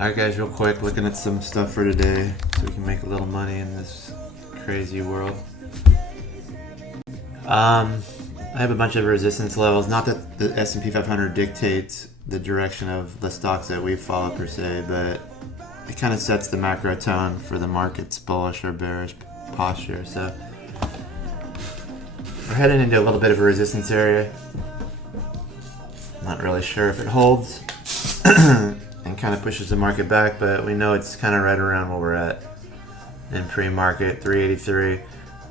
Alright guys, real quick, looking at some stuff for today so we can make a little money in this crazy world. I have a bunch of resistance levels. Not that the S&P 500 dictates the direction of the stocks that we follow per se, but it kind of sets the macro tone for the market's bullish or bearish posture. So we're heading into a little bit of a resistance area. Not really sure if it holds and kind of pushes the market back, but we know it's kind of right around where we're at in pre-market, 383.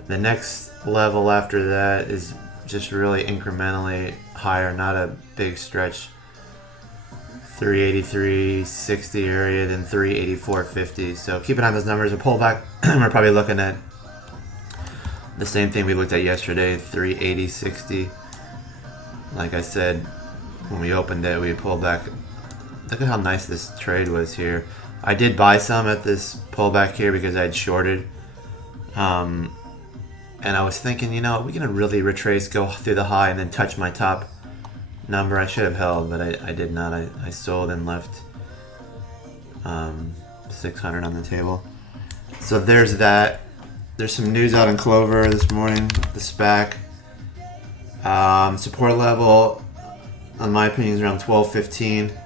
The next level after that is just really incrementally higher, not a big stretch. 383.60 area, then 384.50. So keep an eye on those numbers. A pullback, we're probably looking at the same thing we looked at yesterday, 380.60. Like I said, when we opened it, we pulled back. Look at how nice this trade was here. I did buy some at this pullback here because I had shorted. And I was thinking, you know, we're going to really retrace, go through the high, and then touch my top number. I should have held, but I did not. I sold and left 600 on the table. So there's that. There's some news out in Clover this morning, the SPAC. Support level, in my opinion, is around 12.15.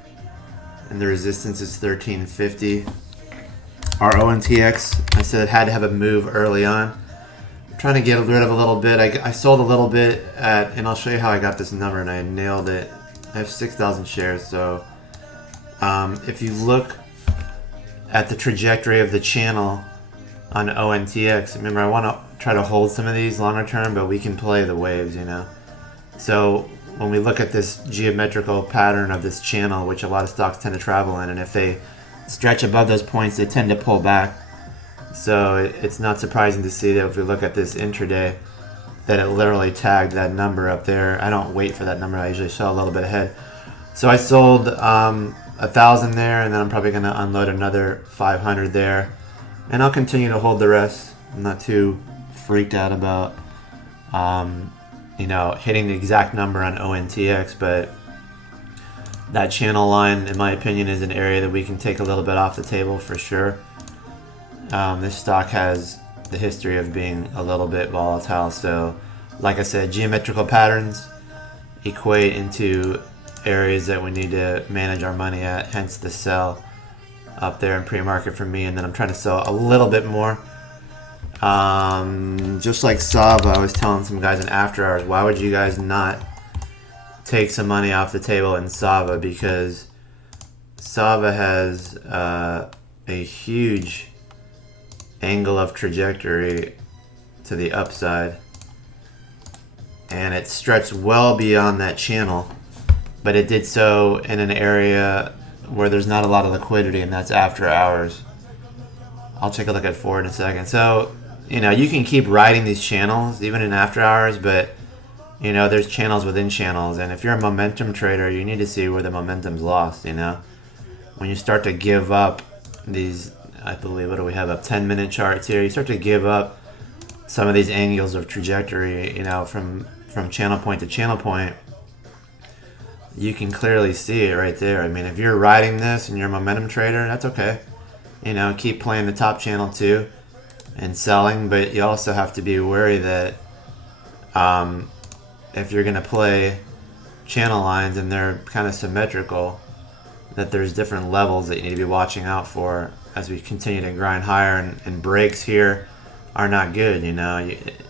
And the resistance is 13.50. Our ONTX, I said it had to have a move early on. I'm trying to get rid of a little bit. I sold a little bit at, and I'll show you how I got this number, and I nailed it. I have 6,000 shares, so if you look at the trajectory of the channel on ONTX, remember I want to try to hold some of these longer term, but we can play the waves, you know. So when we look at this geometrical pattern of this channel, which a lot of stocks tend to travel in, and if they stretch above those points, they tend to pull back. So it's not surprising to see that if we look at this intraday, that it literally tagged that number up there. I don't wait for that number. I usually sell a little bit ahead. So I sold 1,000 there, and then I'm probably going to unload another 500 there. And I'll continue to hold the rest. I'm not too freaked out about you know, hitting the exact number on ONTX, but that channel line, in my opinion, is an area that we can take a little bit off the table for sure. This stock has the history of being a little bit volatile, so like I said, geometrical patterns equate into areas that we need to manage our money at, hence the sell up there in pre-market for me, and then I'm trying to sell a little bit more. Just like Sava, I was telling some guys in after hours, why would you guys not take some money off the table in Sava? Because Sava has a huge angle of trajectory to the upside, and it stretched well beyond that channel, but it did so in an area where there's not a lot of liquidity, and that's after hours. I'll take a look at forward in a second. So you know, you can keep riding these channels even in after hours, but you know, there's channels within channels, and if you're a momentum trader, you need to see where the momentum's lost. You know, when you start to give up these, I believe, what do we have up, 10-minute charts here, you start to give up some of these angles of trajectory, you know, from channel point to channel point. You can clearly see it right there. I mean, if you're riding this and you're a momentum trader, that's okay. You know, keep playing the top channel too and selling, but you also have to be wary that if you're going to play channel lines and they're kind of symmetrical, that there's different levels that you need to be watching out for as we continue to grind higher, and breaks here are not good. You know,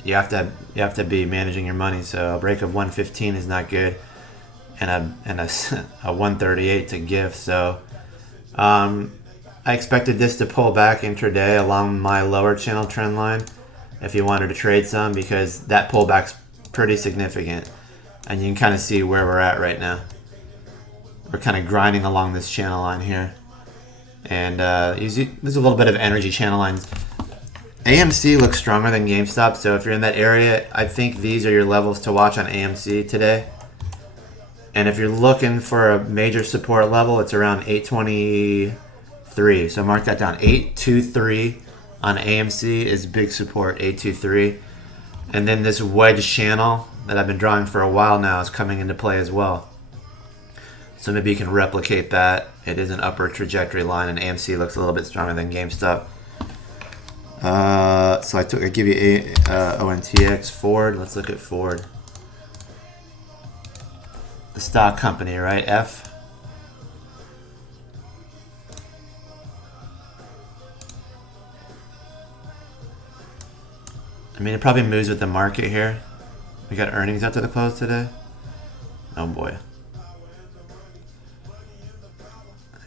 you have to be managing your money. So a break of 115 is not good, and a 138 to give. So I expected this to pull back intraday along my lower channel trend line if you wanted to trade some, because that pullback's pretty significant, and you can kind of see where we're at right now. We're kind of grinding along this channel line here, and there's a little bit of energy channel lines. AMC looks stronger than GameStop, so if you're in that area, I think these are your levels to watch on AMC today. And if you're looking for a major support level, it's around 823. So mark that down. 823 on AMC is big support, 823. And then this wedge channel that I've been drawing for a while now is coming into play as well. So maybe you can replicate that. It is an upward trajectory line, and AMC looks a little bit stronger than GameStop. So I give you ONTX, Ford. Let's look at Ford. The stock company, right? F. I mean, it probably moves with the market here. We got earnings after the close today. Oh boy.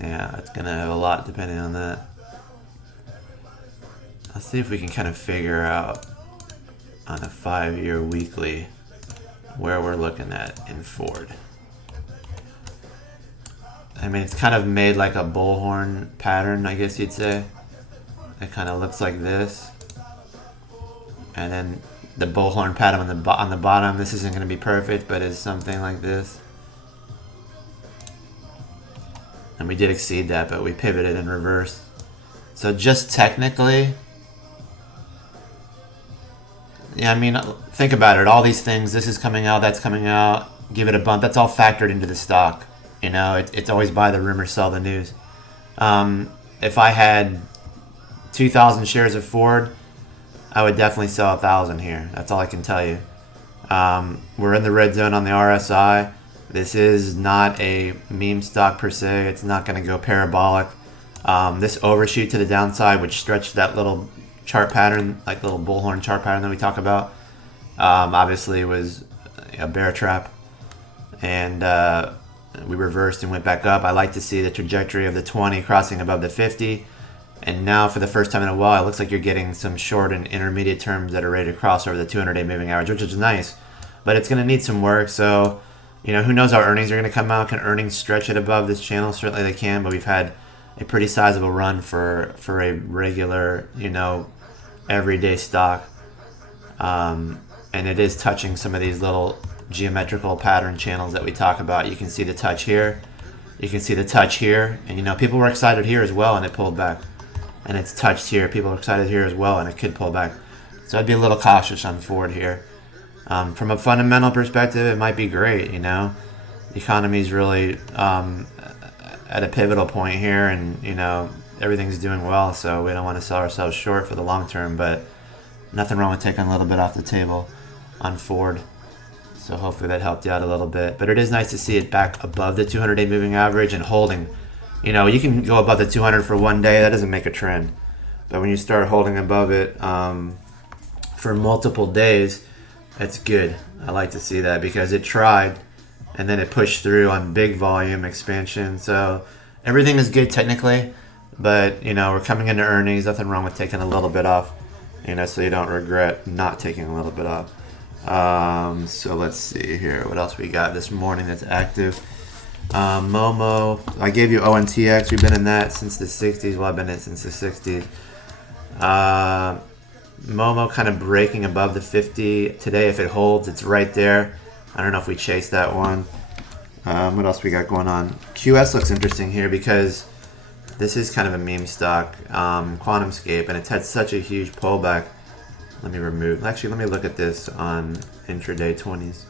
Yeah, it's gonna have a lot depending on that. Let's see if we can kind of figure out on a 5-year weekly where we're looking at in Ford. I mean, it's kind of made like a bullhorn pattern, I guess you'd say. It kind of looks like this. And then the bullhorn pattern on the bottom, this isn't going to be perfect, but it's something like this. And we did exceed that, but we pivoted in reverse. So just technically, yeah, I mean, think about it. All these things, this is coming out, that's coming out, give it a bump. That's all factored into the stock. You know, it's always buy the rumor, sell the news. If I had 2,000 shares of Ford, I would definitely sell 1,000 here. That's all I can tell you. We're in the red zone on the RSI. This is not a meme stock per se. It's not going to go parabolic. This overshoot to the downside, which stretched that little chart pattern, like little bullhorn chart pattern that we talk about, obviously was a bear trap. And we reversed and went back up. I like to see the trajectory of the 20 crossing above the 50. And now for the first time in a while, it looks like you're getting some short and intermediate terms that are ready to cross over the 200-day moving average, which is nice. But it's going to need some work. So, you know, who knows how earnings are going to come out? Can earnings stretch it above this channel? Certainly they can, but we've had a pretty sizable run for a regular, you know, everyday stock. And it is touching some of these little geometrical pattern channels that we talk about. You can see the touch here. You can see the touch here. And, you know, people were excited here as well, and it pulled back. And it's touched here. People are excited here as well, and it could pull back. So I'd be a little cautious on Ford here. From a fundamental perspective, it might be great, you know. The economy's really at a pivotal point here, and, you know, everything's doing well, so we don't want to sell ourselves short for the long term, but nothing wrong with taking a little bit off the table on Ford. So hopefully that helped you out a little bit. But it is nice to see it back above the 200-day moving average and holding. You know, you can go above the 200 for one day. That doesn't make a trend. But when you start holding above it for multiple days, that's good. I like to see that because it tried, and then it pushed through on big volume expansion. So everything is good technically, but, you know, we're coming into earnings. Nothing wrong with taking a little bit off, you know, so you don't regret not taking a little bit off. So let's see here. What else we got this morning that's active? Momo. I gave you ONTX. We've been in that since the 60s. Well, I've been in it since the 60s. Momo kind of breaking above the 50 today. If it holds, it's right there. I don't know if we chase that one. What else we got going on? QS looks interesting here because this is kind of a meme stock, QuantumScape, and it's had such a huge pullback. Let me look at this on intraday 20s.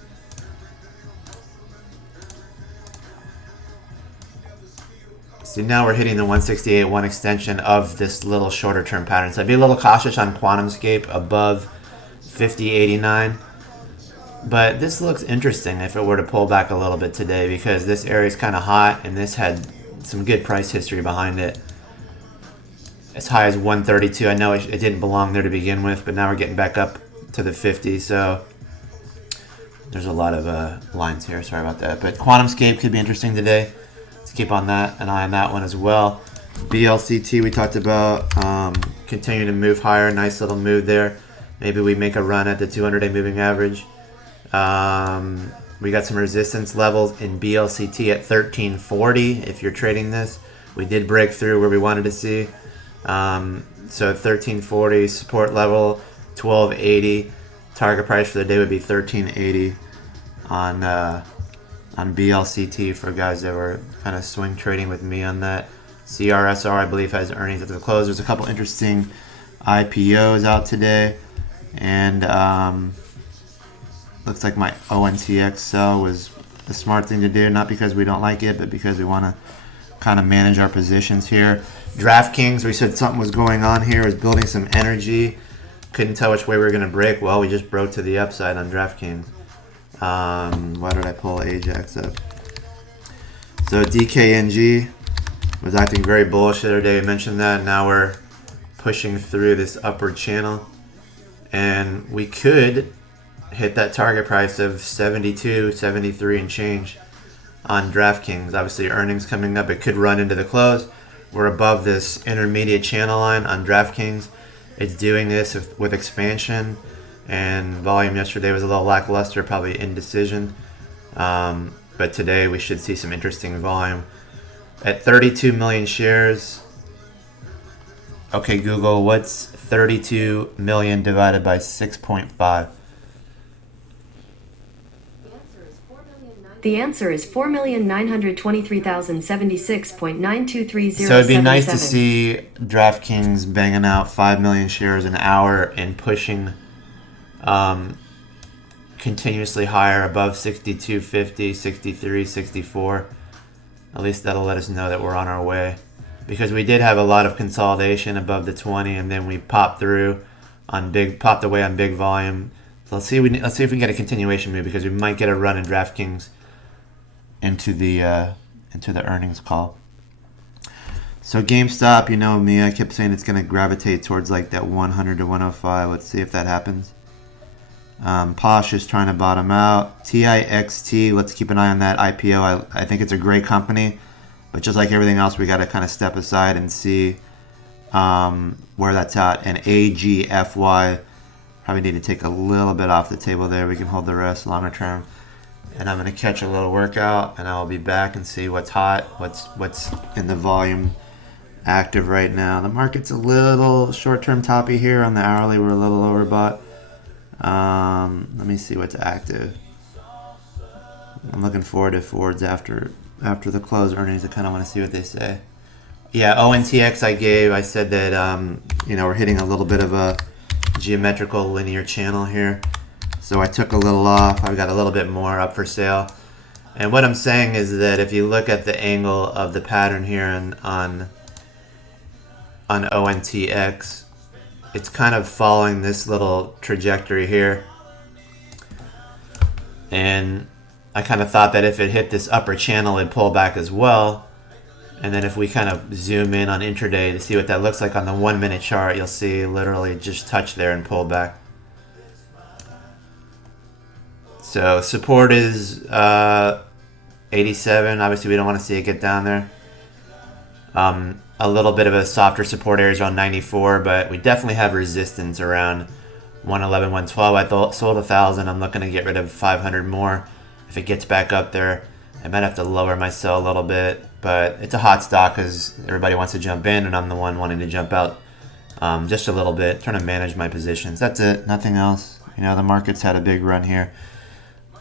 See, now we're hitting the 168.1 extension of this little shorter term pattern. So I'd be a little cautious on QuantumScape above 50.89. But this looks interesting if it were to pull back a little bit today because this area is kind of hot and this had some good price history behind it. As high as 132. I know it didn't belong there to begin with, but now we're getting back up to the 50. So there's a lot of lines here. Sorry about that. But QuantumScape could be interesting today. Let's keep an eye on that one as well. BLCT we talked about, continuing to move higher. Nice little move there. Maybe we make a run at the 200-day moving average. We got some resistance levels in BLCT at 1340 if you're trading this. We did break through where we wanted to see. So 1340 support level, 1280. Target price for the day would be 1380 on BLCT for guys that were kind of swing trading with me on that. CRSR, I believe, has earnings at the close. There's a couple interesting IPOs out today, and looks like my ONTX sell was the smart thing to do, not because we don't like it, but because we want to kind of manage our positions here. DraftKings, we said something was going on here, was building some energy. Couldn't tell which way we were going to break. Well, we just broke to the upside on DraftKings. Why did I pull Ajax up? So DKNG was acting very bullish the other day. I mentioned that. Now we're pushing through this upward channel. And we could hit that target price of 72, 73 and change on DraftKings. Obviously, earnings coming up. It could run into the close. We're above this intermediate channel line on DraftKings. It's doing this with expansion. And volume yesterday was a little lackluster, probably indecision. But today we should see some interesting volume. At 32 million shares. Okay, Google, what's 32 million divided by 6.5? The answer is 4,923,076.923077. So it'd be nice to see DraftKings banging out 5 million shares an hour and pushing continuously higher above 62.50, 63, 64. At least that'll let us know that we're on our way. Because we did have a lot of consolidation above the 20, and then we popped away on big volume. So let's see if we can get a continuation move, because we might get a run in DraftKings into the earnings call. So GameStop, you know me, I kept saying it's going to gravitate towards like that 100 to 105. Let's see if that happens. Posh is trying to bottom out. TIXT, let's keep an eye on that IPO. I think it's a great company, but just like everything else, we got to kind of step aside and see where that's at. And AGFY, probably need to take a little bit off the table there. We can hold the rest longer term. And I'm going to catch a little workout, and I'll be back and see what's hot, what's in the volume active right now. The market's a little short-term toppy here. On the hourly, we're a little overbought. Let me see what's active. I'm looking forward to forwards after the close earnings. I kind of want to see what they say. Yeah, ONTX I said that we're hitting a little bit of a geometrical linear channel here. So I took a little off. I've got a little bit more up for sale. And what I'm saying is that if you look at the angle of the pattern here on ONTX, it's kind of following this little trajectory here. And I kind of thought that if it hit this upper channel, it'd pull back as well. And then if we kind of zoom in on intraday to see what that looks like on the 1 minute chart, you'll see literally just touch there and pull back. So support is 87. Obviously, we don't want to see it get down there. A little bit of a softer support area is around 94, but we definitely have resistance around 111, 112. I sold 1,000. I'm looking to get rid of 500 more. If it gets back up there, I might have to lower my sell a little bit, but it's a hot stock because everybody wants to jump in, and I'm the one wanting to jump out just a little bit, trying to manage my positions. That's it. Nothing else. You know, the market's had a big run here.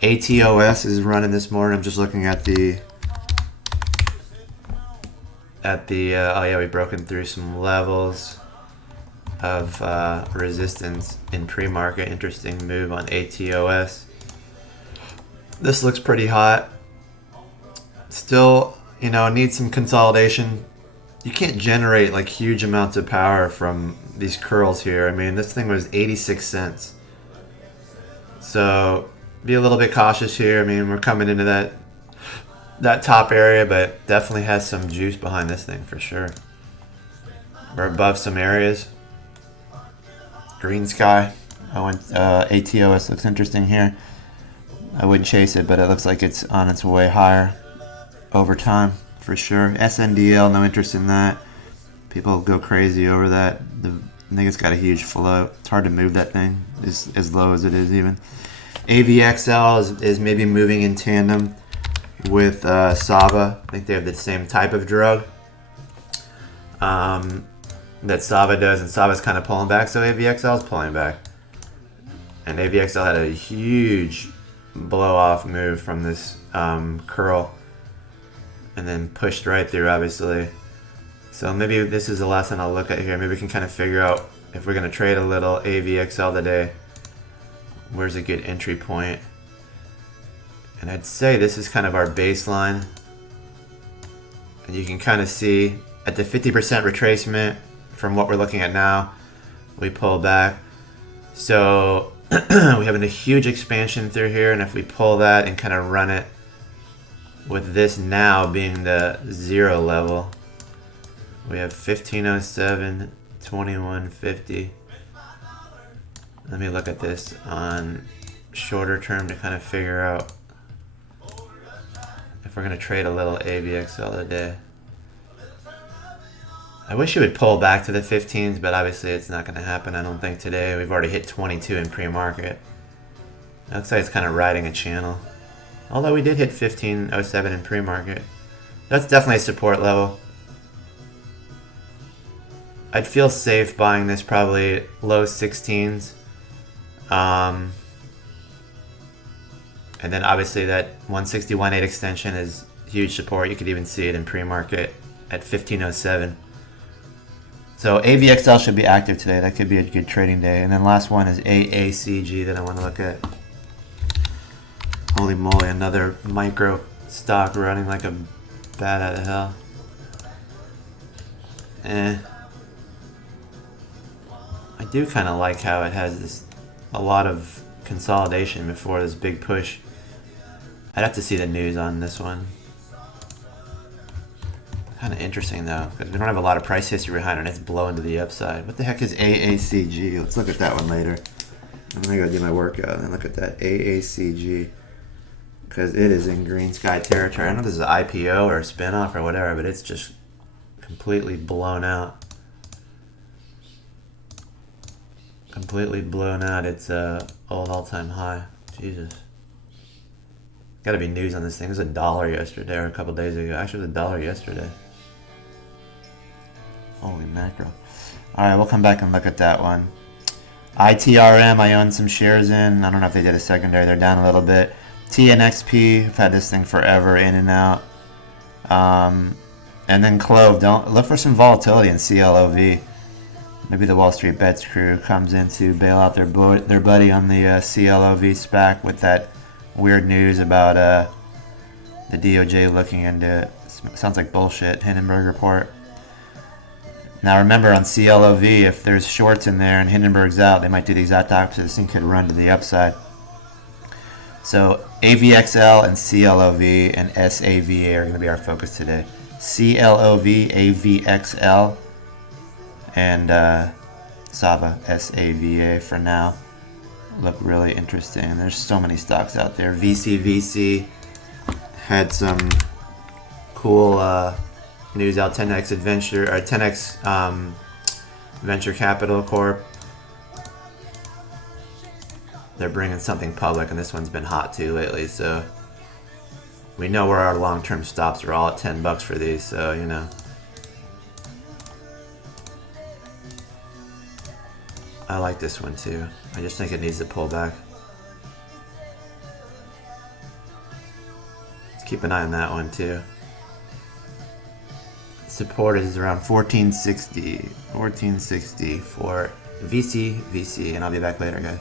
ATOS is running this morning. I'm just looking at the oh yeah, we've broken through some levels of resistance in pre-market. Interesting move on ATOS. This looks pretty hot. Still, needs some consolidation. You can't generate like huge amounts of power from these curls here. I mean, this thing was 86 cents. So be a little bit cautious here. I mean, we're coming into that top area, but definitely has some juice behind this thing for sure. We're above some areas. Green sky. ATOS looks interesting here. I wouldn't chase it, but it looks like it's on its way higher over time for sure. SNDL, no interest in that. People go crazy over that. I think it's got a huge float. It's hard to move that thing as low as it is even. AVXL is maybe moving in tandem with Sava. I think they have the same type of drug that Sava does, and Sava's kind of pulling back, so AVXL is pulling back. And AVXL had a huge blow-off move from this curl and then pushed right through, obviously. So maybe this is the last one I'll look at here. Maybe we can kind of figure out if we're going to trade a little AVXL today. Where's a good entry point? And I'd say this is kind of our baseline. And you can kind of see at the 50% retracement from what we're looking at now, we pull back. So we have a huge expansion through here, and if we pull that and kind of run it with this now being the 0 level, we have 1507, 2150. Let me look at this on shorter term to kind of figure out if we're going to trade a little AVXL today. I wish it would pull back to the 15s, but obviously it's not going to happen, I don't think, today. We've already hit 22 in pre-market. It looks like it's kind of riding a channel. Although we did hit 1507 in pre-market. That's definitely a support level. I'd feel safe buying this probably low 16s. And then obviously that 161.8 extension is huge support. You could even see it in pre-market at 1507. So AVXL should be active today. That could be a good trading day. And then last one is AACG that I want to look at. Holy moly, another micro stock running like a bat out of hell. I do kind of like how it has a lot of consolidation before this big push. I'd have to see the news on this one. Kind of interesting though, because we don't have a lot of price history behind it, and it's blowing to the upside. What the heck is AACG? Let's look at that one later. I'm gonna go do my workout and look at that AACG, because it is in green sky territory. I know this is an IPO or a spinoff or whatever, but it's just completely blown out. Completely blown out. It's old all-time high. Jesus. Gotta be news on this thing. It was $1 yesterday or a couple days ago. Actually, it was $1 yesterday. Holy mackerel. Alright, we'll come back and look at that one. ITRM, I own some shares in. I don't know if they did a secondary. They're down a little bit. TNXP, I've had this thing forever, in and out. And then Clove. Don't look for some volatility in CLOV. Maybe the Wall Street Bets crew comes in to bail out their buddy on the CLOV SPAC with that weird news about the DOJ looking into it. Sounds like bullshit. Hindenburg report. Now remember, on CLOV, if there's shorts in there and Hindenburg's out, they might do the exact opposite. This thing could run to the upside. So AVXL and CLOV and SAVA are going to be our focus today. CLOV, AVXL, and SAVA, SAVA for now. Look really interesting. There's so many stocks out there. VCVC had some cool news out. 10x Adventure or 10x Venture Capital Corp. They're bringing something public, and this one's been hot too lately. So we know where our long-term stops are, all at $10 for these. So you know. I like this one too. I just think it needs to pull back. Let's keep an eye on that one too. Support is around 1460 for VC, and I'll be back later, guys.